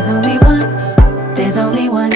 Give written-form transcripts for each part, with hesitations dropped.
There's only one, there's only one.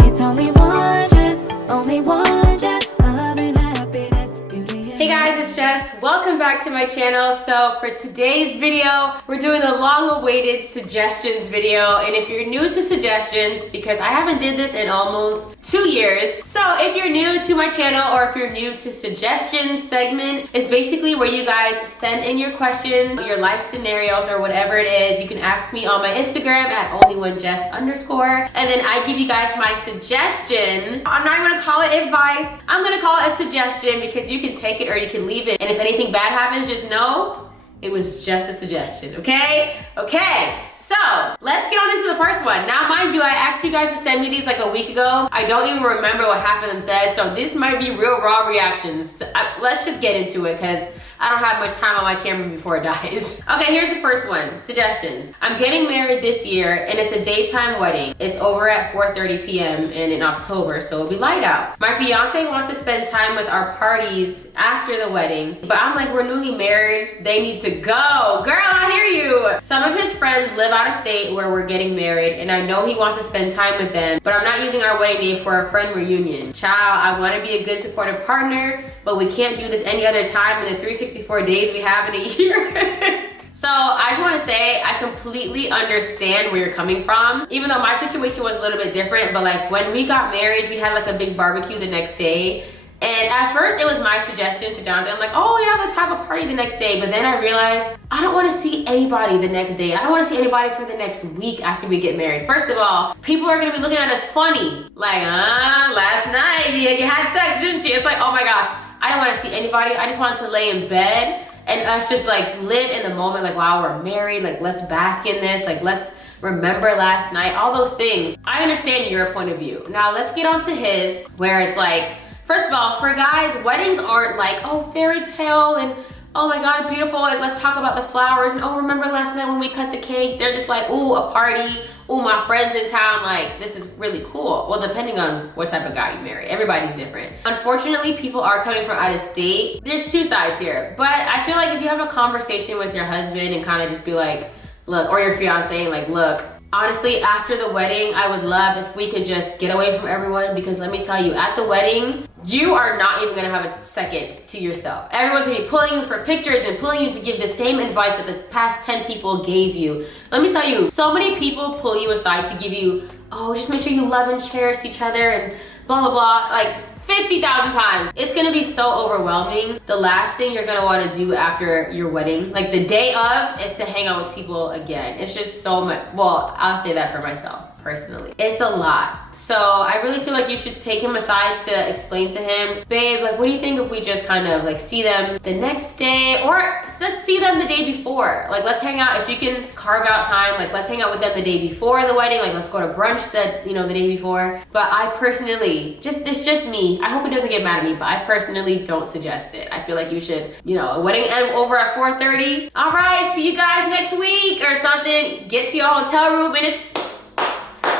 It's only one, just only one, just love and happiness, beauty and Hey guys, it's Jess. Welcome back to my channel. So for today's video, we're doing the long-awaited suggestions video. And if you're new to suggestions, because I haven't did this in almost 2 years. So if you're new to my channel or if you're new to suggestions segment, it's basically where you guys send in your questions, your life scenarios or whatever it is. You can ask me on my Instagram at onlyoneJess_, and then I give you guys my suggestion. I'm not gonna call it advice. I'm gonna call it a suggestion because you can take it or you can leave it. And if anything bad happens, just know it was just a suggestion, okay? Okay. So let's get on into the first one. Now, mind you, I asked you guys to send me these like a week ago. I don't even remember what half of them said, so this might be real raw reactions. Let's just get into it because I don't have much time on my camera before it dies. Okay, here's the first one. Suggestions. I'm getting married this year and it's a daytime wedding. It's over at 4:30 p.m. and in October, so it'll be light out. My fiance wants to spend time with our parties after the wedding, but I'm like, we're newly married. They need to go. Girl, I hear you. Some of his friends live out of state where we're getting married, and I know he wants to spend time with them, but I'm not using our wedding day for a friend reunion. Child, I want to be a good supportive partner, but we can't do this any other time in the 364 days we have in a year. So I just want to say I completely understand where you're coming from, even though my situation was a little bit different. But like when we got married, we had like a big barbecue the next day. And at first it was my suggestion to Jonathan. I'm like, oh yeah, let's have a party the next day. But then I realized I don't want to see anybody the next day. I don't want to see anybody for the next week after we get married. First of all, people are going to be looking at us funny. Like, last night you had sex, didn't you? It's like, oh my gosh, I don't want to see anybody. I just wanted to lay in bed and us just like live in the moment. Like, wow, we're married. Like, let's bask in this. Like, let's remember last night, all those things. I understand your point of view. Now let's get on to his, where it's like, first of all, for guys, weddings aren't like, oh, fairy tale and oh my God, beautiful. Like, let's talk about the flowers and oh, remember last night when we cut the cake? They're just like, ooh, a party. Ooh, my friend's in town. Like, this is really cool. Well, depending on what type of guy you marry, everybody's different. Unfortunately, people are coming from out of state. There's two sides here, but I feel like if you have a conversation with your husband and kind of just be like, look, or your fiance, like, look, honestly, after the wedding, I would love if we could just get away from everyone, because let me tell you, at the wedding, you are not even gonna have a second to yourself. Everyone's gonna be pulling you for pictures and pulling you to give the same advice that the past 10 people gave you. Let me tell you, so many people pull you aside to give you, oh, just make sure you love and cherish each other and blah, blah, blah, like 50,000 times. It's gonna be so overwhelming. The last thing you're gonna wanna do after your wedding, like the day of, is to hang out with people again. It's just so much, well, I'll say that for myself. Personally, it's a lot. So I really feel like you should take him aside to explain to him, babe, like, what do you think if we just kind of like see them the next day, or just see them the day before? Like, let's hang out. If you can carve out time, like, let's hang out with them the day before the wedding. Like, let's go to brunch the day before. But I personally, it's just me. I hope he doesn't get mad at me, but I personally don't suggest it. I feel like you should, a wedding over at 4:30. All right, see you guys next week or something. Get to your hotel room and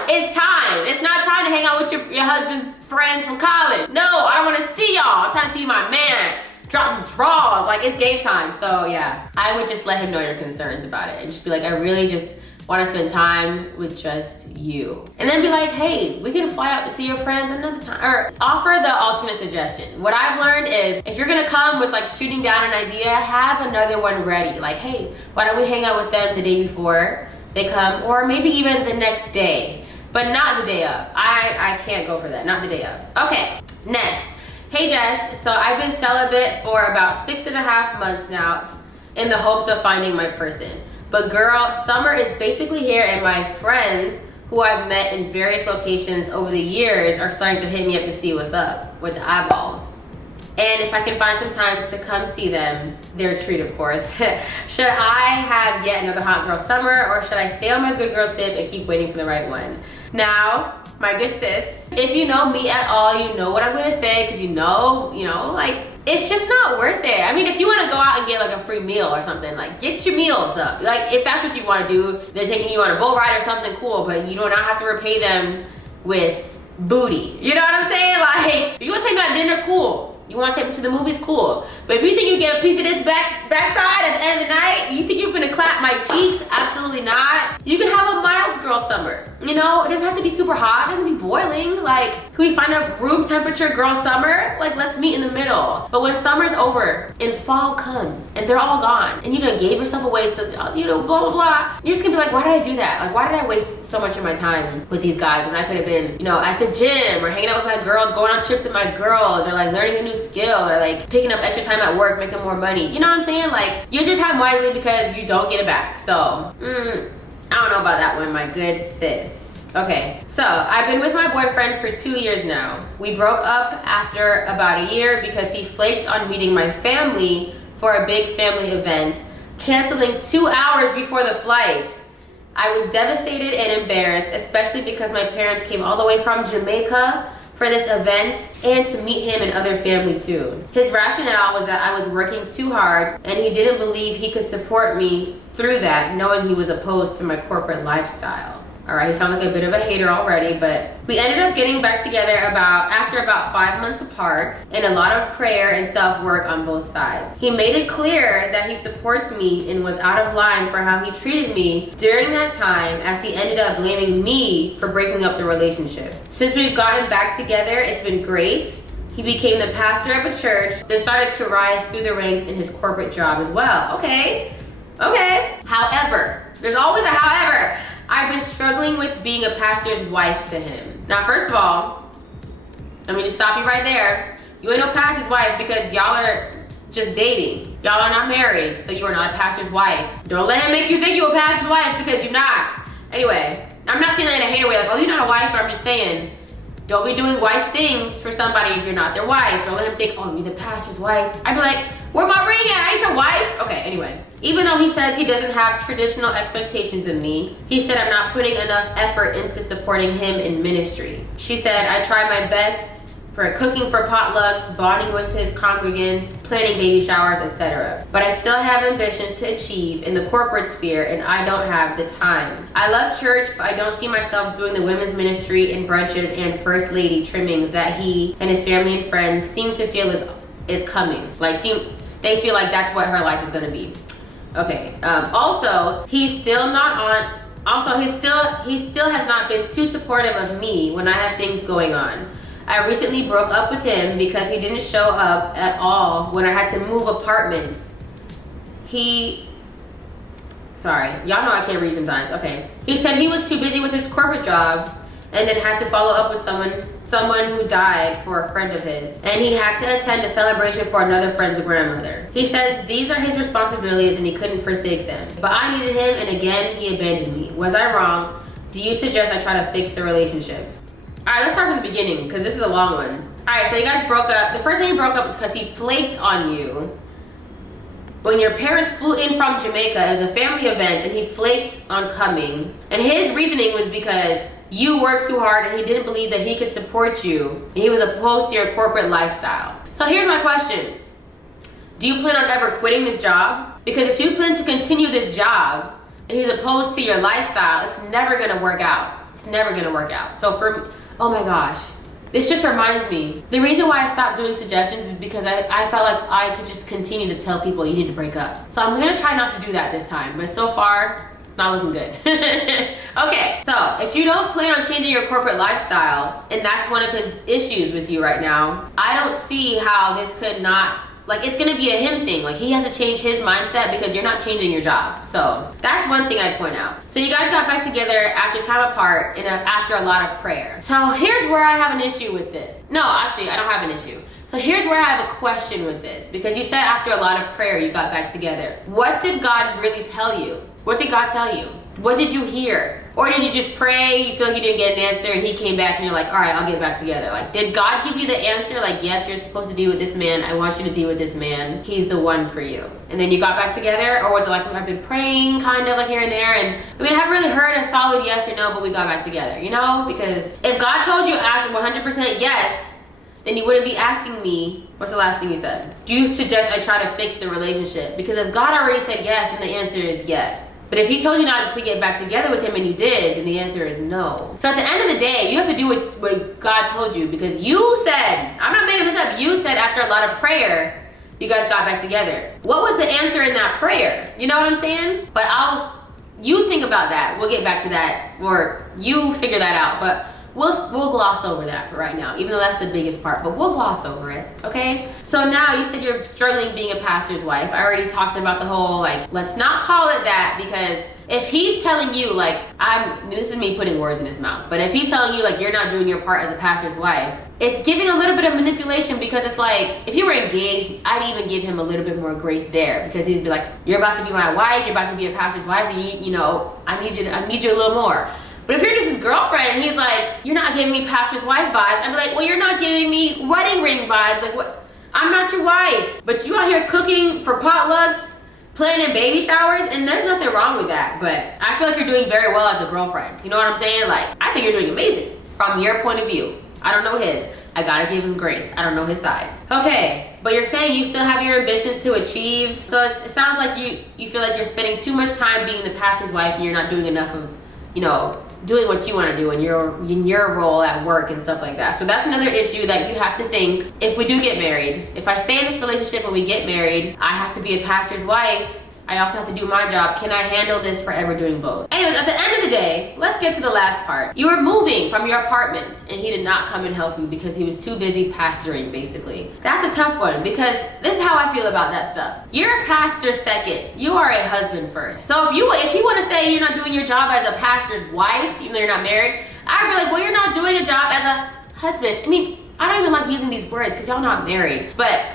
it's time. It's not time to hang out with your husband's friends from college. No, I don't want to see y'all. I'm trying to see my man dropping draws. Like, it's game time. So yeah, I would just let him know your concerns about it and just be like, I really just want to spend time with just you. And then be like, hey, we can fly out to see your friends another time. Or offer the alternate suggestion. What I've learned is if you're gonna come with like shooting down an idea, have another one ready. Like, hey, why don't we hang out with them the day before they come, or maybe even the next day. But not the day of. I can't go for that, not the day of. Okay, next. Hey Jess, so I've been celibate for about 6.5 months now in the hopes of finding my person. But girl, summer is basically here and my friends who I've met in various locations over the years are starting to hit me up to see what's up with the eyeballs. And if I can find some time to come see them, they're a treat, of course. Should I have yet another hot girl summer, or should I stay on my good girl tip and keep waiting for the right one? Now, my good sis, if you know me at all, you know what I'm gonna say, because like, it's just not worth it. I mean, if you wanna go out and get like a free meal or something, like, get your meals up. Like, if that's what you wanna do, they're taking you on a boat ride or something, cool, but you do not have to repay them with booty. You know what I'm saying? Like, if you wanna take me out to dinner, cool. You want to take me to the movies, cool. But if you think you get a piece of this backside at the end of the night, you think you're gonna clap my cheeks? Absolutely not. You can have a mild girl girl summer. You know, it doesn't have to be super hot, it doesn't have to be boiling. Like, can we find a room temperature girl summer? Like, let's meet in the middle. But when summer's over and fall comes and they're all gone and you done gave yourself away to, you know, blah, blah, blah, you're just gonna be like, why did I do that? Like, why did I waste so much of my time with these guys when I could have been, you know, at the gym or hanging out with my girls, going on trips with my girls, or like learning a new skill, or like picking up extra time at work, making more money. You know what I'm saying? Like, use your time wisely because you don't get it back. So, I don't know about that one, my good sis. Okay, so I've been with my boyfriend for 2 years now. We broke up after about a year because he flaked on meeting my family for a big family event, canceling 2 hours before the flight. I was devastated and embarrassed, especially because my parents came all the way from Jamaica for this event and to meet him and other family too. His rationale was that I was working too hard and he didn't believe he could support me through that, knowing he was opposed to my corporate lifestyle. All right, he sounds like a bit of a hater already, but we ended up getting back together after about 5 months apart, and a lot of prayer and self-work on both sides. He made it clear that he supports me and was out of line for how he treated me during that time, as he ended up blaming me for breaking up the relationship. Since we've gotten back together, it's been great. He became the pastor of a church, then started to rise through the ranks in his corporate job as well. Okay. However, there's always a however. I've been struggling with being a pastor's wife to him. Now, first of all, let me just stop you right there. You ain't no pastor's wife because y'all are just dating. Y'all are not married, so you are not a pastor's wife. Don't let him make you think you're a pastor's wife because you're not. Anyway, I'm not saying that in a hater way, like, oh, you're not a wife, but I'm just saying, don't be doing wife things for somebody if you're not their wife. Don't let him think, oh, you're the pastor's wife. I'd be like, where my ring at? I ain't your wife. Okay, anyway. Even though he says he doesn't have traditional expectations of me, he said I'm not putting enough effort into supporting him in ministry. She said I try my best for cooking for potlucks, bonding with his congregants, planning baby showers, etc. But I still have ambitions to achieve in the corporate sphere and I don't have the time. I love church, but I don't see myself doing the women's ministry and brunches and first lady trimmings that he and his family and friends seem to feel is coming. Like, they feel like that's what her life is gonna be. Okay, also, he still has not been too supportive of me when I have things going on. I recently broke up with him because he didn't show up at all when I had to move apartments. Sorry, y'all know I can't read sometimes, okay. He said he was too busy with his corporate job and then had to follow up with someone who died for a friend of his, and he had to attend a celebration for another friend's grandmother. He says these are his responsibilities and he couldn't forsake them. But I needed him and again he abandoned me. Was I wrong? Do you suggest I try to fix the relationship? Alright, let's start from the beginning because this is a long one. Alright, so you guys broke up. The first time you broke up was because he flaked on you. When your parents flew in from Jamaica, it was a family event and he flaked on coming. And his reasoning was because you worked too hard and he didn't believe that he could support you and he was opposed to your corporate lifestyle. So here's my question. Do you plan on ever quitting this job? Because if you plan to continue this job and he's opposed to your lifestyle, it's never gonna work out. It's never gonna work out. So oh my gosh, this just reminds me. The reason why I stopped doing suggestions is because I felt like I could just continue to tell people you need to break up. So I'm gonna try not to do that this time, but so far, it's not looking good. Okay, so if you don't plan on changing your corporate lifestyle, and that's one of his issues with you right now, I don't see how this could not, like, it's gonna be a him thing. Like, he has to change his mindset because you're not changing your job. So that's one thing I'd point out. So you guys got back together after time apart and after a lot of prayer. So here's where I have an issue with this. No, actually, I don't have an issue. So here's where I have a question with this, because you said after a lot of prayer you got back together. What did God really tell you? What did God tell you? What did you hear? Or did you just pray, you feel like you didn't get an answer, and he came back and you're like, all right, I'll get back together. Like, did God give you the answer? Like, yes, you're supposed to be with this man. I want you to be with this man. He's the one for you. And then you got back together? Or was it like, I've been praying kind of like here and there, and I mean, I haven't really heard a solid yes or no, but we got back together, you know? Because if God told you answer 100% yes, then you wouldn't be asking me, what's the last thing you said? Do you suggest I try to fix the relationship? Because if God already said yes, then the answer is yes. But if he told you not to get back together with him and you did, then the answer is no. So at the end of the day, you have to do what God told you, because you said, I'm not making this up, you said after a lot of prayer, you guys got back together. What was the answer in that prayer? You know what I'm saying? But I'll you think about that. We'll get back to that, or you figure that out. But we'll gloss over that for right now, even though that's the biggest part. But we'll gloss over it, okay? So now you said you're struggling being a pastor's wife. I already talked about the whole, like, let's not call it that, because if he's telling you, like, this is me putting words in his mouth, but if he's telling you, like, you're not doing your part as a pastor's wife, it's giving a little bit of manipulation, because it's like, if you were engaged, I'd even give him a little bit more grace there, because he'd be like, you're about to be my wife, you're about to be a pastor's wife, and you know, I need you a little more. But if you're just his girlfriend and he's like, you're not giving me pastor's wife vibes, I'd be like, well, you're not giving me wedding ring vibes. Like, what? I'm not your wife. But you out here cooking for potlucks, planning baby showers, and there's nothing wrong with that. But I feel like you're doing very well as a girlfriend. You know what I'm saying? Like, I think you're doing amazing from your point of view. I don't know his. I gotta give him grace. I don't know his side. Okay, but you're saying you still have your ambitions to achieve. So it sounds like you feel like you're spending too much time being the pastor's wife and you're not doing enough of, you know, doing what you want to do in your role at work and stuff like that. So that's another issue that you have to think. If we do get married, if I stay in this relationship and we get married, I have to be a pastor's wife. I also have to do my job. Can I handle this forever doing both? Anyways, at the end of the day, let's get to the last part. You were moving from your apartment and he did not come and help you because he was too busy pastoring, basically. That's a tough one, because this is how I feel about that stuff. You're a pastor second. You are a husband first. So if you want to say you're not doing your job as a pastor's wife, even though you're not married, I'd be like, well, you're not doing a job as a husband. I mean, I don't even like using these words because y'all not married, but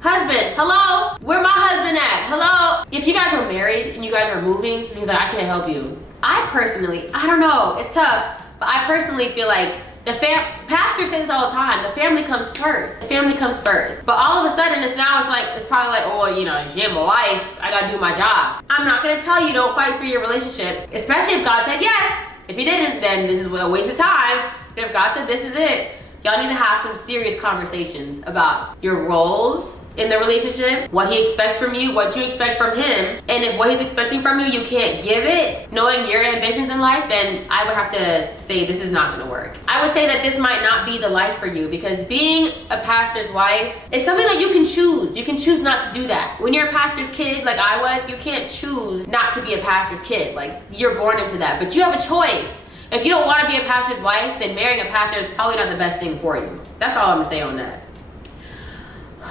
husband, hello? Where my husband at? Hello? If you guys were married and you guys are moving, and he's like, I can't help you. I personally, I don't know, it's tough, but I personally feel like pastor says this all the time, the family comes first. The family comes first. But all of a sudden, it's probably like, oh, you know, yeah, my wife, I gotta do my job. I'm not gonna tell you don't fight for your relationship, especially if God said yes. If he didn't, then this is a waste of time. But if God said this is it, y'all need to have some serious conversations about your roles in the relationship, what he expects from you, what you expect from him. And if what he's expecting from you can't give it, knowing your ambitions in life, then I would have to say this is not gonna work. I would say that this might not be the life for you, because being a pastor's wife, it's something that you can choose. You can choose not to do that. When you're a pastor's kid, like I was, you can't choose not to be a pastor's kid. Like, you're born into that, but you have a choice. If you don't want to be a pastor's wife, then marrying a pastor is probably not the best thing for you. That's all I'm gonna say on that.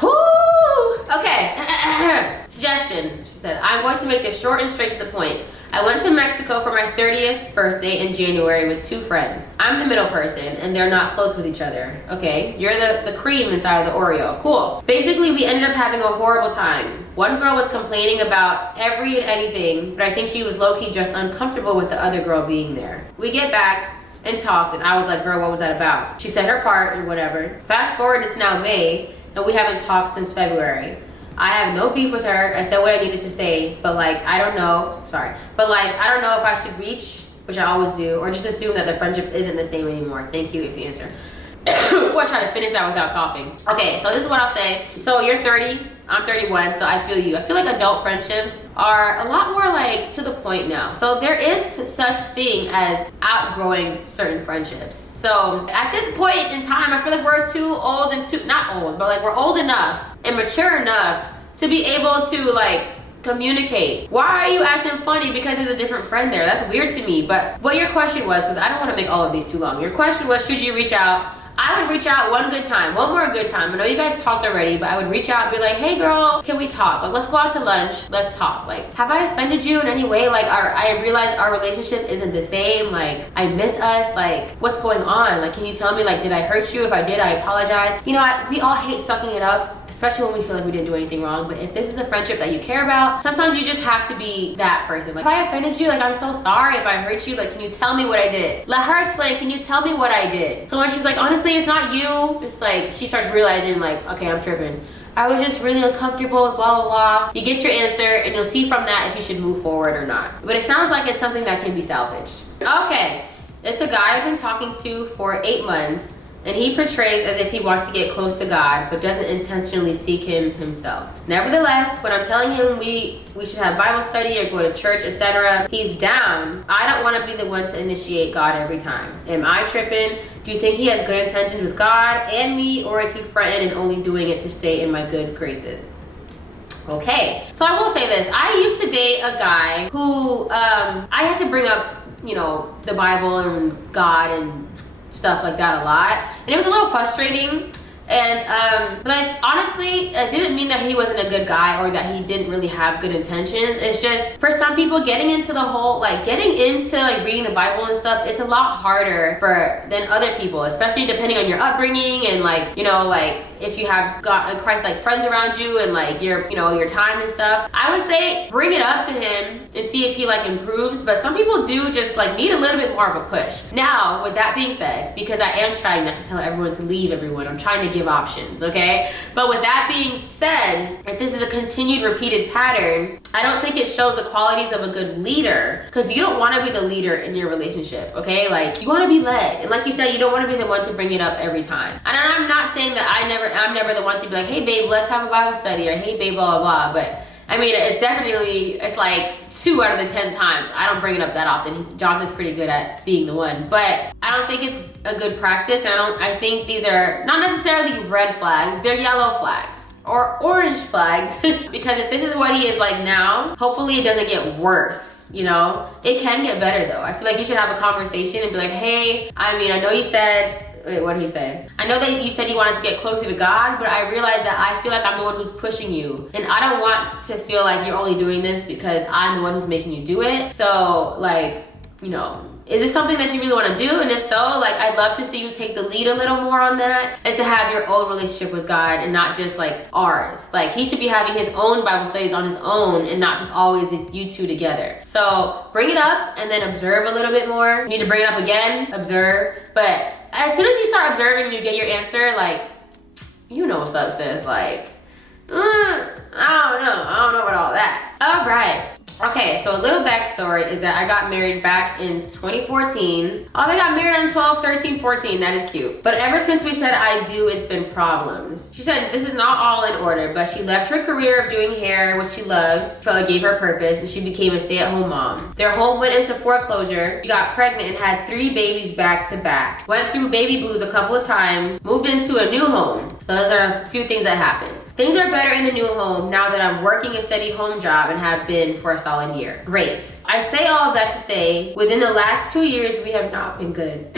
Whoo! Okay. Suggestion. She said, I'm going to make this short and straight to the point. I went to Mexico for my 30th birthday in January with 2 friends. I'm the middle person and they're not close with each other. Okay, you're the cream inside of the Oreo. Cool. Basically, we ended up having a horrible time. One girl was complaining about every and anything, but I think she was low-key just uncomfortable with the other girl being there. We get back and talked, and I was like, girl, what was that about? She said her part and whatever. Fast forward, it's now May, and we haven't talked since February. I have no beef with her. I said what I needed to say, but like, I don't know if I should reach, which I always do, or just assume that the friendship isn't the same anymore. Thank you if you answer. We'll try to finish that without coughing. Okay, so this is what I'll say. So you're 30, I'm 31, so I feel you. I feel like adult friendships are a lot more like to the point now. So there is such thing as outgrowing certain friendships. So at this point in time, I feel like we're too old and not old, but like we're old enough and mature enough to be able to like communicate. Why are you acting funny because there's a different friend there? That's weird to me. But what your question was, because I don't want to make all of these too long. Your question was, should you reach out? I would reach out one more good time. I know you guys talked already, but I would reach out and be like, hey girl, can we talk? Like, let's go out to lunch. Let's talk. Like, have I offended you in any way? Like, I realize our relationship isn't the same. Like, I miss us. Like, what's going on? Like, can you tell me, like, did I hurt you? If I did, I apologize. You know, we all hate sucking it up, especially when we feel like we didn't do anything wrong. But if this is a friendship that you care about, sometimes you just have to be that person. Like, if I offended you, like, I'm so sorry. If I hurt you, like, can you tell me what I did? Let her explain, can you tell me what I did? So when she's like, honestly, it's not you. It's like, she starts realizing like, okay, I'm tripping. I was just really uncomfortable with blah, blah, blah. You get your answer and you'll see from that if you should move forward or not. But it sounds like it's something that can be salvaged. Okay, it's a guy I've been talking to for 8 months. And he portrays as if he wants to get close to God, but doesn't intentionally seek him himself. Nevertheless, when I'm telling him we should have Bible study or go to church, etc., he's down. I don't want to be the one to initiate God every time. Am I tripping? Do you think he has good intentions with God and me, or is he fronting and only doing it to stay in my good graces? Okay, so I will say this. I used to date a guy who I had to bring up, you know, the Bible and God and stuff like that a lot. And it was a little frustrating. And but honestly, it didn't mean that he wasn't a good guy or that he didn't really have good intentions. It's just for some people getting into the whole getting into reading the Bible and stuff, it's a lot harder than other people, especially depending on your upbringing and if you have got Christ friends around you and your time and stuff. I would say bring it up to him and see if he improves, but some people do just need a little bit more of a push. Now, with that being said, because I am trying not to tell everyone to leave everyone, I'm trying to give options, okay? But with that being said, if this is a continued repeated pattern, I don't think it shows the qualities of a good leader, because you don't want to be the leader in your relationship, okay? You want to be led, and like you said, you don't want to be the one to bring it up every time. And I'm not saying that I'm never the one to be hey babe, let's have a Bible study, or hey babe, blah blah blah, but I mean, it's 2 out of the 10 times. I don't bring it up that often. Jonathan's pretty good at being the one, but I don't think it's a good practice. And I think these are not necessarily red flags. They're yellow flags or orange flags. Because if this is what he is now, hopefully it doesn't get worse. You know, it can get better though. I feel like you should have a conversation and be hey, I mean, I know you said, wait, what did he say? I know that you said you wanted to get closer to God, but I realize that I feel like I'm the one who's pushing you. And I don't want to feel like you're only doing this because I'm the one who's making you do it. So, is this something that you really want to do? And if so, I'd love to see you take the lead a little more on that and to have your own relationship with God and not just ours. He should be having his own Bible studies on his own and not just always you two together. So bring it up and then observe a little bit more. You need to bring it up again, observe. But as soon as you start observing and you get your answer, you know what's up, sis. I don't know about all that. All right. Okay, so a little backstory is that I got married back in 2014. Oh, they got married on 12, 13, 14. That is cute. But ever since we said I do, it's been problems. She said this is not all in order, but she left her career of doing hair, which she loved, felt like gave her purpose, and she became a stay-at-home mom. Their home went into foreclosure. She got pregnant and had 3 babies back to back. Went through baby blues a couple of times, moved into a new home. So those are a few things that happened. Things are better in the new home now that I'm working a steady home job and have been for a solid year. Great. I say all of that to say, within the last 2 years, we have not been good.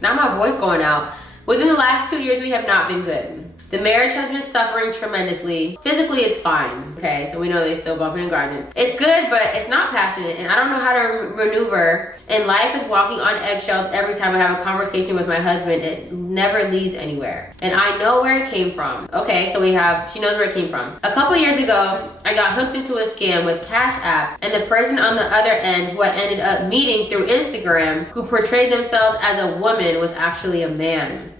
Now my voice going out. Within the last 2 years, we have not been good. The marriage has been suffering tremendously. Physically, it's fine. Okay, so we know they still bumping and grinding. It's good, but it's not passionate, and I don't know how to maneuver. And life is walking on eggshells every time I have a conversation with my husband. It never leads anywhere. And I know where it came from. Okay, so she knows where it came from. A couple years ago, I got hooked into a scam with Cash App, and the person on the other end who I ended up meeting through Instagram, who portrayed themselves as a woman, was actually a man.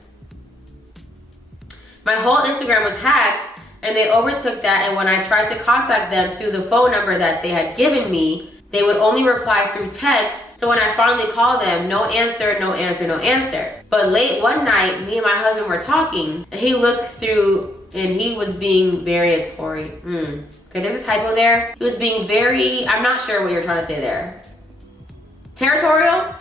My whole Instagram was hacked and they overtook that, and when I tried to contact them through the phone number that they had given me, they would only reply through text. So when I finally called them, no answer, no answer, no answer. But late one night, me and my husband were talking and he looked through and he was being very Tory. Okay, there's a typo there. He was being very, I'm not sure what you're trying to say there. Territorial?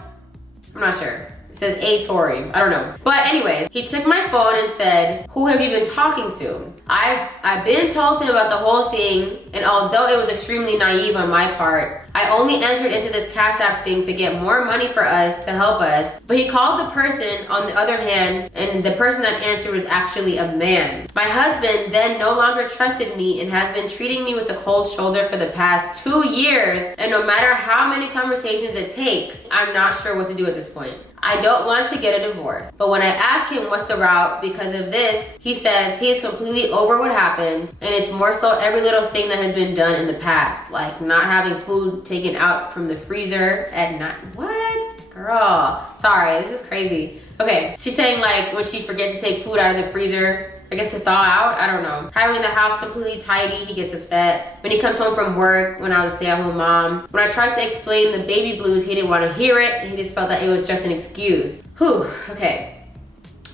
I'm not sure. It says a Tory. I don't know. But anyways, he took my phone and said, who have you been talking to? I've been told him about the whole thing, and although it was extremely naive on my part, I only entered into this Cash App thing to get more money for us to help us. But he called the person on the other hand, and the person that answered was actually a man. My husband then no longer trusted me and has been treating me with a cold shoulder for the past 2 years, and no matter how many conversations it takes, I'm not sure what to do at this point. I don't want to get a divorce. But when I ask him what's the route because of this, he says he is completely over what happened, and it's more so every little thing that has been done in the past, like not having food taken out from the freezer at night. What? Girl, sorry, this is crazy. Okay, she's saying like when she forgets to take food out of the freezer, I guess to thaw out, I don't know. Having the house completely tidy, he gets upset. When he comes home from work, when I was a stay-at-home mom, when I tried to explain the baby blues, he didn't want to hear it, and he just felt that it was just an excuse. Whew, okay.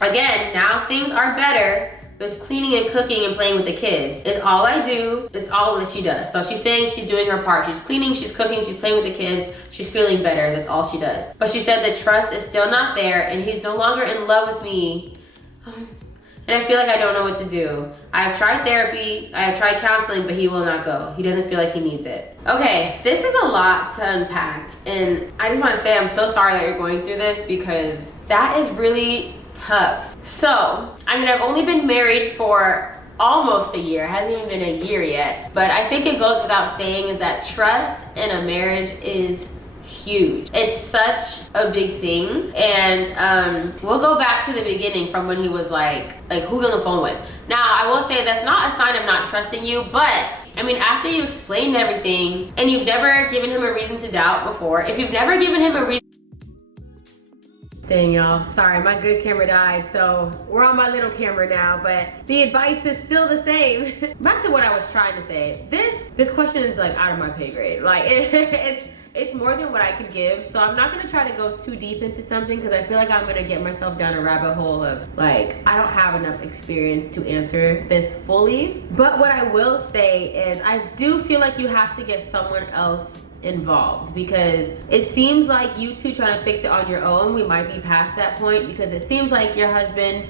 Again, now things are better with cleaning and cooking and playing with the kids. It's all I do, it's all that she does. So she's saying she's doing her part. She's cleaning, she's cooking, she's playing with the kids, she's feeling better, that's all she does. But she said the trust is still not there, and he's no longer in love with me. and I feel like I don't know what to do. I have tried therapy, I have tried counseling, but he will not go. He doesn't feel like he needs it. Okay, this is a lot to unpack, and I just want to say I'm so sorry that you're going through this, because that is really tough. So, I mean, I've only been married for almost a year. It hasn't even been a year yet, but I think it goes without saying is that trust in a marriage is huge. It's such a big thing, and we'll go back to the beginning from when he was like who you on the phone with. Now, I will say that's not a sign of not trusting you, but I mean, after you explained everything and you've never given him a reason to doubt before, if you've never given him a reason. Dang, y'all, sorry, my good camera died, so we're on my little camera now, but the advice is still the same. Back to what I was trying to say. This question is like out of my pay grade. Like it's more than what I could give, so I'm not gonna try to go too deep into something, because I feel like I'm gonna get myself down a rabbit hole of like, I don't have enough experience to answer this fully. But what I will say is I do feel like you have to get someone else involved, because it seems like you two trying to fix it on your own. We might be past that point, because it seems like your husband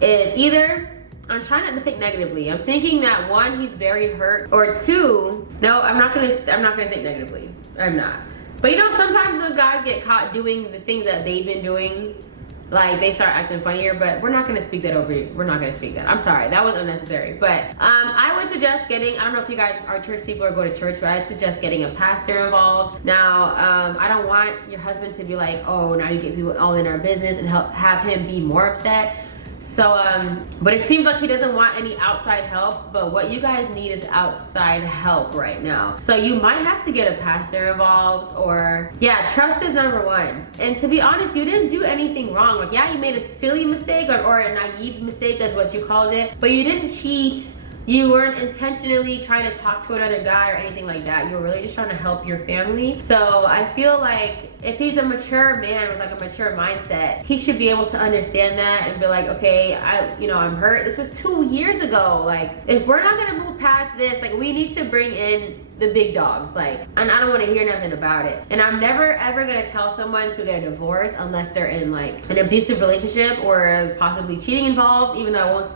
is either, I'm trying not to think negatively, I'm thinking that one, he's very hurt, or two, no, I'm not gonna think negatively. I'm not. But you know, sometimes those guys get caught doing the things that they've been doing, like they start acting funnier, but we're not gonna speak that over you. We're not gonna speak that. I'm sorry, that was unnecessary. But I would suggest getting, I don't know if you guys are church people or go to church, but I'd suggest getting a pastor involved. Now, I don't want your husband to be like, oh, now you get people all in our business and have him be more upset. So, but it seems like he doesn't want any outside help, but what you guys need is outside help right now. So you might have to get a pastor involved, or yeah, trust is number one. And to be honest, you didn't do anything wrong. Like, yeah, you made a silly mistake or a naive mistake, that's what you called it, but you didn't cheat. You weren't intentionally trying to talk to another guy or anything like that. You were really just trying to help your family. So I feel like if he's a mature man with like a mature mindset, he should be able to understand that and be like, okay, I'm hurt. This was 2 years ago. Like, if we're not gonna move past this, like, we need to bring in the big dogs. Like, and I don't want to hear nothing about it. And I'm never ever gonna tell someone to get a divorce unless they're in like an abusive relationship or possibly cheating involved, even though I won't,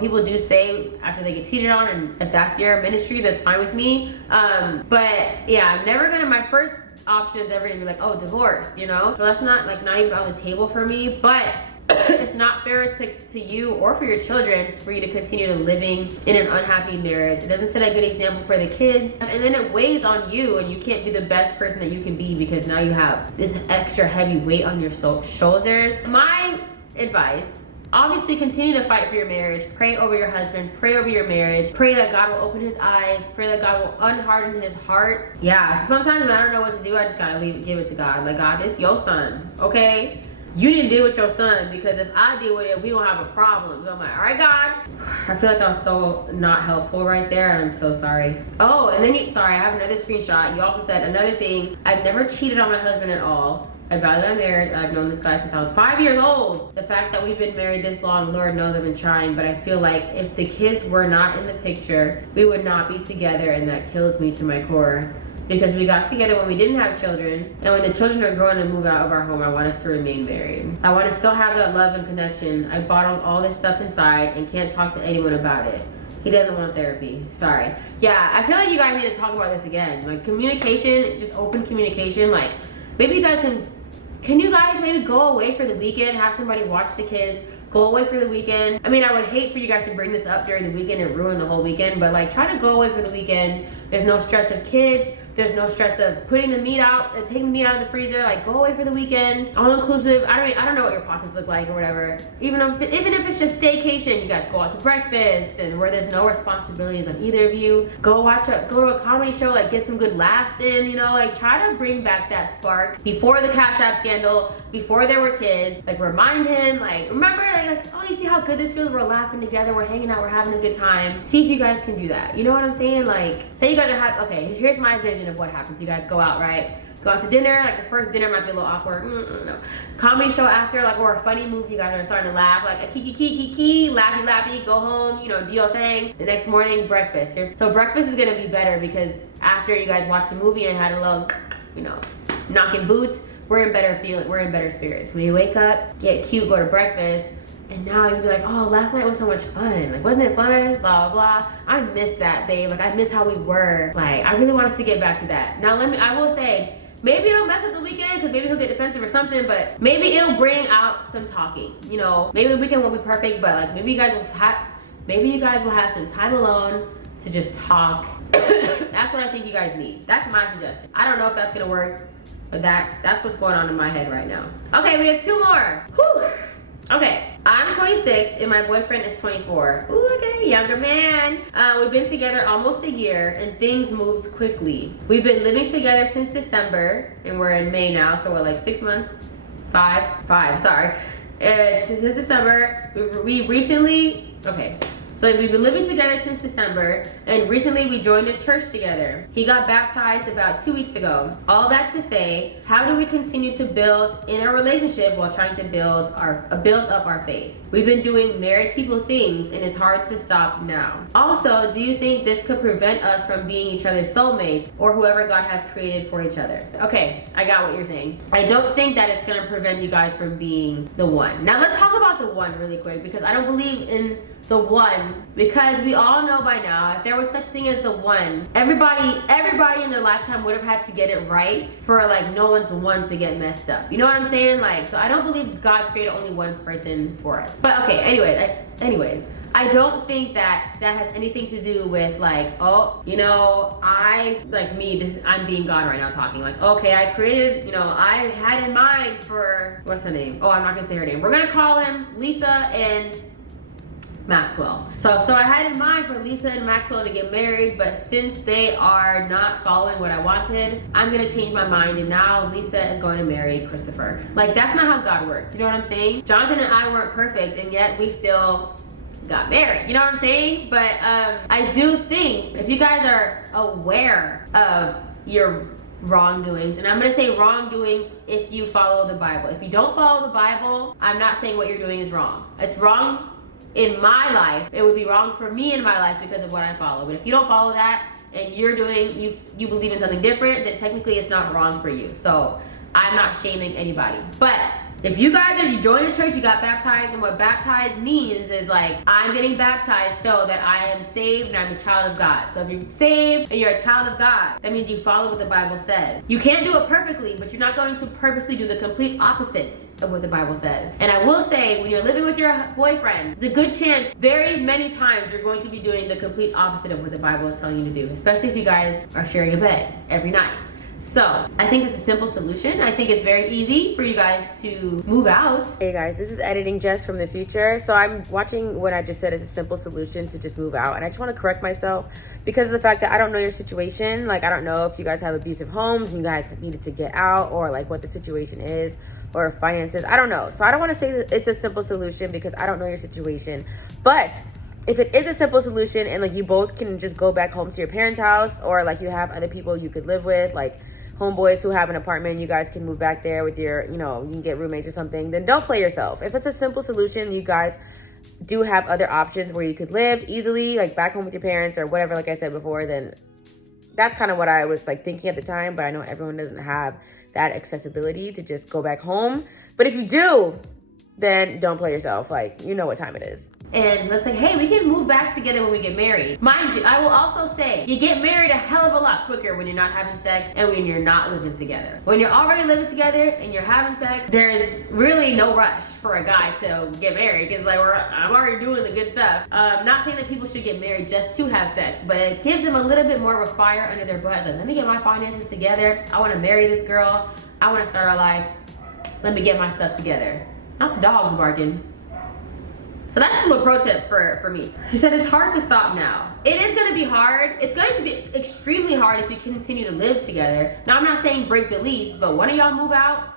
people do stay after they get cheated on, and if that's your ministry, that's fine with me. But yeah, I'm never gonna, my first option is ever gonna be like, oh, divorce, So that's not even on the table for me, but it's not fair to you or for your children for you to continue to living in an unhappy marriage. It doesn't set a good example for the kids, and then it weighs on you, and you can't be the best person that you can be because now you have this extra heavy weight on your shoulders. My advice, obviously, continue to fight for your marriage. Pray over your husband. Pray over your marriage. Pray that God will open his eyes. Pray that God will unharden his heart. Yeah, so sometimes when I don't know what to do, I just gotta give it to God. Like, God, it's your son, okay? You didn't deal with your son, because if I deal with it, we gonna have a problem. So I'm like, all right, God. I feel like I was so not helpful right there. I'm so sorry. Oh, and then sorry, I have another screenshot. You also said another thing. I've never cheated on my husband at all. I value my marriage. I've known this guy since I was 5 years old. The fact that we've been married this long, Lord knows I've been trying, but I feel like if the kids were not in the picture, we would not be together, and that kills me to my core. Because we got together when we didn't have children, and when the children are growing and move out of our home, I want us to remain married. I want to still have that love and connection. I bottled all this stuff inside and can't talk to anyone about it. He doesn't want therapy, sorry. Yeah, I feel like you guys need to talk about this again. Like, communication, just open communication. Like, maybe you guys can you guys maybe go away for the weekend, have somebody watch the kids, go away for the weekend. I mean, I would hate for you guys to bring this up during the weekend and ruin the whole weekend, but like, try to go away for the weekend. There's no stress of kids. There's no stress of putting the meat out and taking the meat out of the freezer. Like, go away for the weekend. All inclusive. I don't know what your pockets look like or whatever. Even if it's just staycation, you guys go out to breakfast and where there's no responsibilities on either of you. Go to a comedy show, like get some good laughs in, like try to bring back that spark before the Cash App scandal, before there were kids. Like, remind him, like, remember, like, oh, you see how good this feels? We're laughing together, we're hanging out, we're having a good time. See if you guys can do that. You know what I'm saying? Like, say you guys are okay, here's my vision of what happens. You guys go out, right? Go out to dinner. Like, the first dinner might be a little awkward. No. Comedy show after, like, or a funny movie. You guys are starting to laugh, like a kiki, lappy, go home, do your thing. The next morning, breakfast. So breakfast is gonna be better because after you guys watched the movie and had a little, knocking boots, we're in better spirits. When you wake up, get cute, go to breakfast, and now you'll be like, oh, last night was so much fun. Like, wasn't it fun? Blah, blah, blah. I miss that, babe. Like, I miss how we were. Like, I really want us to get back to that. Now, I will say, maybe it'll mess up the weekend because maybe he'll get defensive or something, but maybe it'll bring out some talking. You know, maybe the weekend won't be perfect, but like maybe you guys will have some time alone to just talk. That's what I think you guys need. That's my suggestion. I don't know if that's gonna work, but that's what's going on in my head right now. Okay, we have 2 more. Whew. Okay, I'm 26 and my boyfriend is 24. Ooh, okay, younger man. We've been together almost a year and things moved quickly. We've been living together since December and we're in May now, so we're like 6 months. Five, sorry. Since December, we recently, okay. So we've been living together since December, and recently we joined a church together. He got baptized about 2 weeks ago. All that to say, how do we continue to build in our relationship while trying to build up our faith? We've been doing married people things, and it's hard to stop now. Also, do you think this could prevent us from being each other's soulmates or whoever God has created for each other? Okay, I got what you're saying. I don't think that it's gonna prevent you guys from being the one. Now let's talk about the one really quick, because I don't believe in the one, because we all know by now, if there was such thing as the one, everybody in their lifetime would have had to get it right for like no one's one to get messed up. You know what I'm saying? Like, so I don't believe God created only one person for us. But okay, anyways, I don't think that has anything to do with like, oh, you know, I'm being God right now talking. Like, okay, I created, you know, I had in mind for, what's her name? Oh, I'm not gonna say her name. We're gonna call him Lisa and Maxwell. So I had in mind for Lisa and Maxwell to get married, but since they are not following what I wanted, I'm gonna change my mind, and now Lisa is going to marry Christopher. Like, that's not how God works. You know what I'm saying? Jonathan and I weren't perfect, and yet we still got married. You know what I'm saying? But I do think if you guys are aware of your wrongdoings, and I'm gonna say wrongdoings if you follow the Bible. If you don't follow the Bible, I'm not saying what you're doing is wrong. It's wrong in my life. It would be wrong for me in my life because of what I follow. But if you don't follow that and you believe in something different, then technically it's not wrong for you. So I'm not shaming anybody. But if you guys, you joined the church, you got baptized, and what baptized means is like, I'm getting baptized so that I am saved and I'm a child of God. So if you're saved and you're a child of God, that means you follow what the Bible says. You can't do it perfectly, but you're not going to purposely do the complete opposite of what the Bible says. And I will say, when you're living with your boyfriend, there's a good chance, very many times, you're going to be doing the complete opposite of what the Bible is telling you to do, especially if you guys are sharing a bed every night. So I think it's a simple solution. I think it's very easy for you guys to move out. Hey guys, this is editing Jess from the future. So I'm watching what I just said as a simple solution to just move out. And I just want to correct myself because of the fact that I don't know your situation. Like, I don't know if you guys have abusive homes and you guys needed to get out, or like what the situation is, or finances. I don't know. So I don't want to say that it's a simple solution because I don't know your situation. But if it is a simple solution and like you both can just go back home to your parents' house, or like you have other people you could live with, like homeboys who have an apartment, you guys can move back there with your, you know, you can get roommates or something, then don't play yourself. If it's a simple solution, you guys do have other options where you could live easily, like back home with your parents or whatever, like I said before, then that's kind of what I was like thinking at the time. But I know everyone doesn't have that accessibility to just go back home. But if you do, then don't play yourself. Like, you know what time it is. And let's say, hey, we can move back together when we get married. Mind you, I will also say, you get married a hell of a lot quicker when you're not having sex and when you're not living together. When you're already living together and you're having sex, there's really no rush for a guy to get married, because like, I'm already doing the good stuff. Not saying that people should get married just to have sex, but it gives them a little bit more of a fire under their butt. Like, let me get my finances together. I want to marry this girl. I want to start our life. Let me get my stuff together. Not the dogs barking. So that's just a little pro tip for me. She said it's hard to stop now. It is gonna be hard. It's going to be extremely hard if you continue to live together. Now, I'm not saying break the lease, but one of y'all move out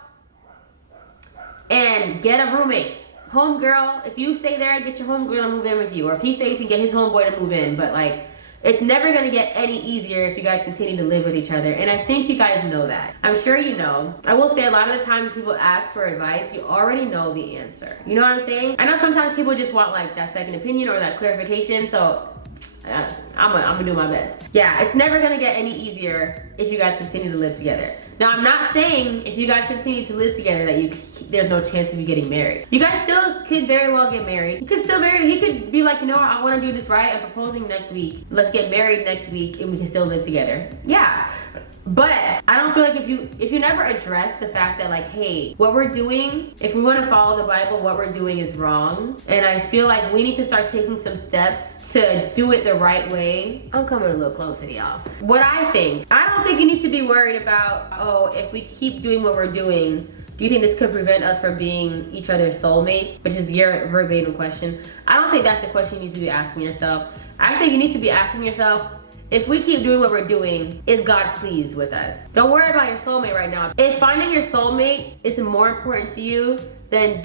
and get a roommate. Homegirl, if you stay there, get your homegirl to move in with you. Or if he stays, and get his homeboy to move in. But like, it's never gonna get any easier if you guys continue to live with each other. And I think you guys know that. I'm sure you know. I will say a lot of the times people ask for advice, you already know the answer. You know what I'm saying? I know sometimes people just want like that second opinion or that clarification. So I'm gonna do my best. Yeah, it's never gonna get any easier if you guys continue to live together. Now, I'm not saying if you guys continue to live together that there's no chance of you getting married. You guys still could very well get married. He could be like, you know what, I wanna do this right. I'm proposing next week. Let's get married next week and we can still live together. Yeah. But I don't feel like if you never address the fact that like, hey, what we're doing, if we want to follow the Bible, what we're doing is wrong. And I feel like we need to start taking some steps to do it the right way. I'm coming a little closer to y'all. What I don't think you need to be worried about, oh, if we keep doing what we're doing, do you think this could prevent us from being each other's soulmates? Which is your verbatim question. I don't think that's the question you need to be asking yourself. I think you need to be asking yourself, if we keep doing what we're doing, is God pleased with us? Don't worry about your soulmate right now. If finding your soulmate is more important to you than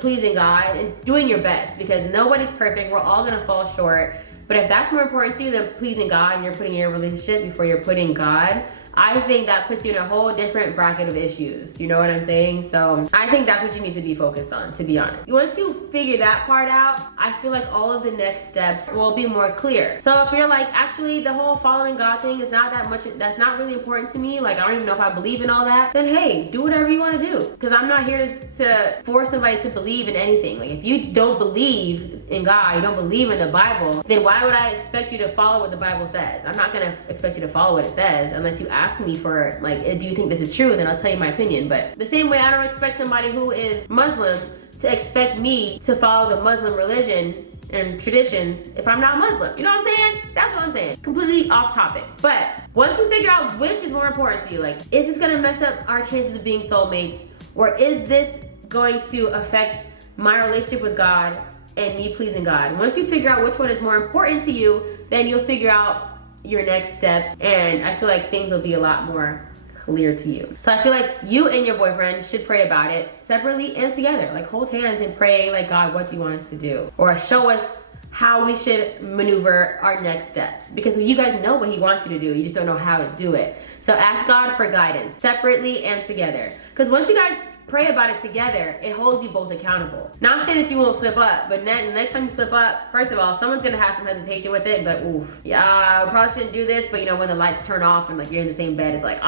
pleasing God and doing your best, because nobody's perfect, we're all gonna fall short. But if that's more important to you than pleasing God and you're putting your relationship before you're putting God, I think that puts you in a whole different bracket of issues. You know what I'm saying? So I think that's what you need to be focused on, to be honest. Once you figure that part out, I feel like all of the next steps will be more clear. So if you're like, actually the whole following God thing is not that much, that's not really important to me, like I don't even know if I believe in all that, then hey, do whatever you want to do. Because I'm not here to force somebody to believe in anything. Like if you don't believe in God, you don't believe in the Bible, then why would I expect you to follow what the Bible says? I'm not gonna expect you to follow what it says unless you ask me for like, do you think this is true? Then I'll tell you my opinion. But the same way I don't expect somebody who is Muslim to expect me to follow the Muslim religion and traditions if I'm not Muslim. You know what I'm saying? That's what I'm saying. Completely off topic. But once we figure out which is more important to you, like, is this gonna mess up our chances of being soulmates? Or is this going to affect my relationship with God and me pleasing God? Once you figure out which one is more important to you, then you'll figure out your next steps, and I feel like things will be a lot more clear to you. So I feel like you and your boyfriend should pray about it separately and together. Like hold hands and pray like, God, what do you want us to do? Or show us how we should maneuver our next steps. Because you guys know what he wants you to do, you just don't know how to do it. So ask God for guidance, separately and together. Because once you guys pray about it together, it holds you both accountable. Not saying that you won't slip up, but next time you slip up, first of all, someone's gonna have some hesitation with it, but oof, yeah, I probably shouldn't do this, but you know, when the lights turn off and like you're in the same bed, it's like,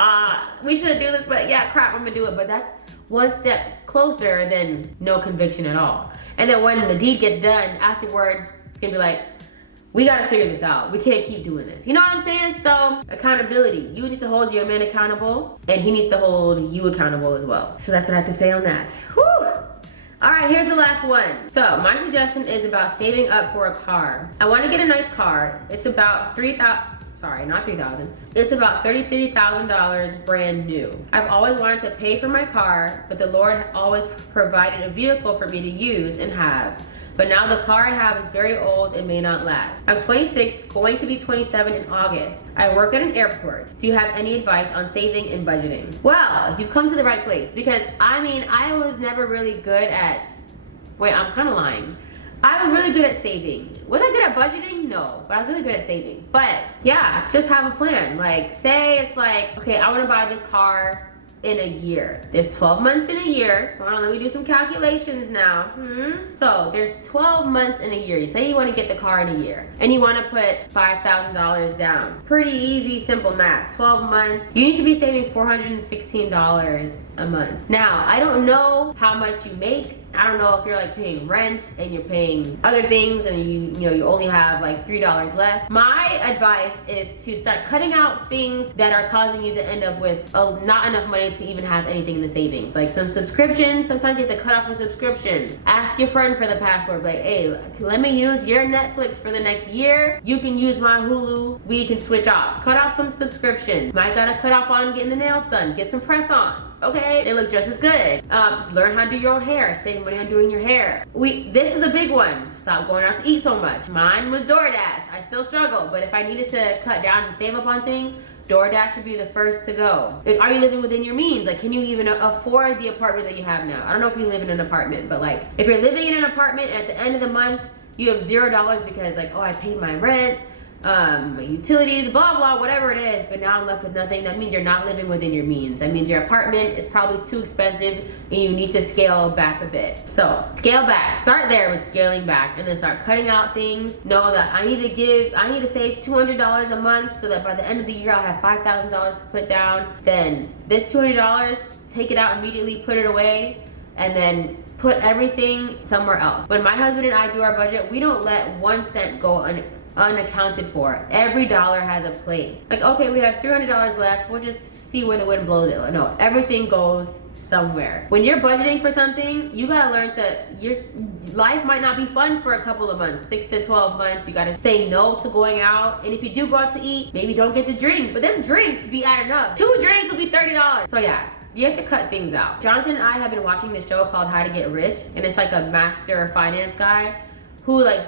we shouldn't do this, but yeah, crap, I'm gonna do it. But that's one step closer than no conviction at all. And then when the deed gets done, afterward, it's gonna be like, we gotta figure this out. We can't keep doing this. You know what I'm saying? So accountability. You need to hold your man accountable and he needs to hold you accountable as well. So that's what I have to say on that. Whew. All right, here's the last one. So my suggestion is about saving up for a car. I wanna get a nice car. It's about it's about $33,000 brand new. I've always wanted to pay for my car, but the Lord always provided a vehicle for me to use and have. But now the car I have is very old and may not last. I'm 26, going to be 27 in August. I work at an airport. Do you have any advice on saving and budgeting? Well, you've come to the right place, because I mean, I was never really good at, wait, I'm kind of lying. I was really good at saving. Was I good at budgeting? No, but I was really good at saving. But yeah, just have a plan. Like say it's like, okay, I wanna buy this car in a year. There's 12 months in a year. Hold on, let me do some calculations now. So there's 12 months in a year. You say you want to get the car in a year and you want to put $5,000 down. Pretty easy, simple math. 12 months, you need to be saving $416 a month. Now, I don't know how much you make. I don't know if you're like paying rent and you're paying other things and you only have like $3 left. My advice is to start cutting out things that are causing you to end up with not enough money to even have anything in the savings. Like some subscriptions, sometimes you have to cut off a subscription. Ask your friend for the password, like, hey, let me use your Netflix for the next year. You can use my Hulu, we can switch off. Cut off some subscriptions. Might gotta cut off on getting the nails done, get some press-ons, okay? They look just as good. Learn how to do your own hair, save money on doing your hair. This is a big one. Stop going out to eat so much. Mine was DoorDash. I still struggle, but if I needed to cut down and save up on things, DoorDash would be the first to go. Are you living within your means? Like, can you even afford the apartment that you have now? I don't know if you live in an apartment, but like, if you're living in an apartment and at the end of the month, you have $0 because like, oh, I paid my rent, utilities, blah, blah, whatever it is, but now I'm left with nothing. That means you're not living within your means. That means your apartment is probably too expensive and you need to scale back a bit. So scale back, start there with scaling back, and then start cutting out things. Know that I need to save $200 a month so that by the end of the year I'll have $5,000 to put down. Then this $200, take it out immediately, put it away, and then put everything somewhere else. When my husband and I do our budget, we don't let 1 cent go unaccounted for. Every dollar has a place. Like, okay, we have $300 left, we'll just see where the wind blows it. No, everything goes somewhere. When you're budgeting for something, you gotta learn your life might not be fun for a couple of months, 6 to 12 months. You gotta say no to going out, and if you do go out to eat, maybe don't get the drinks, but them drinks be adding up. 2 drinks will be $30. So yeah, you have to cut things out. Jonathan and I have been watching this show called How to Get Rich, and it's like a master finance guy who like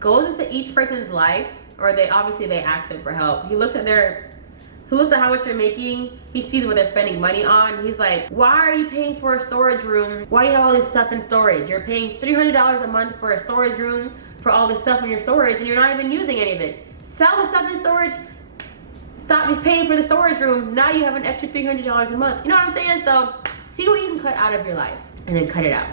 goes into each person's life, or they ask them for help. He looks at how much they're making, he sees what they're spending money on. He's like, why are you paying for a storage room? Why do you have all this stuff in storage? You're paying $300 a month for a storage room for all this stuff in your storage, and you're not even using any of it. Sell the stuff in storage, stop paying for the storage room. Now you have an extra $300 a month. You know what I'm saying? So see what you can cut out of your life and then cut it out.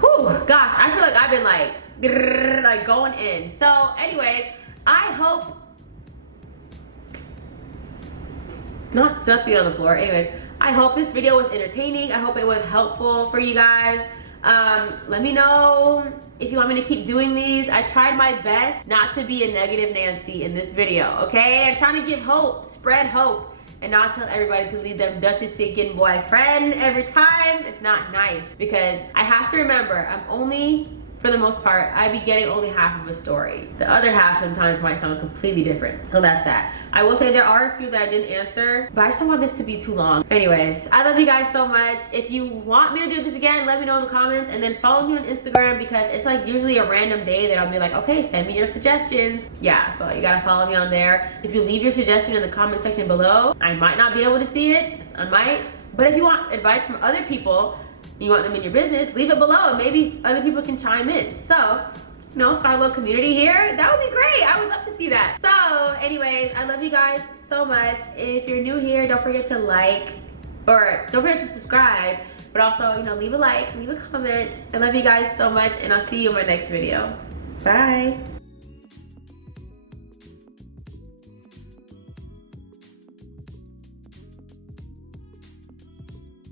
Whew, gosh, I feel like I've been like going in. So anyways, I hope, not something on the floor. Anyways, I hope this video was entertaining. I hope it was helpful for you guys. Let me know if you want me to keep doing these. I tried my best not to be a negative Nancy in this video, okay? I'm trying to give hope, spread hope, and not tell everybody to leave them Dutch's stinking boyfriend every time. It's not nice, because I have to remember, I'm only, for the most part, I be getting only half of a story. The other half sometimes might sound completely different. So that's that. I will say there are a few that I didn't answer, but I just don't want this to be too long. Anyways, I love you guys so much. If you want me to do this again, let me know in the comments, and then follow me on Instagram, because it's like usually a random day that I'll be like, okay, send me your suggestions. Yeah, so you gotta follow me on there. If you leave your suggestion in the comment section below, I might not be able to see it, I might. But if you want advice from other people, you want them in your business, leave it below and maybe other people can chime in. So, you know, start a little community here. That would be great. I would love to see that. So anyways, I love you guys so much. If you're new here, don't forget to like, or don't forget to subscribe, but also, you know, leave a like, leave a comment. I love you guys so much, and I'll see you in my next video. Bye.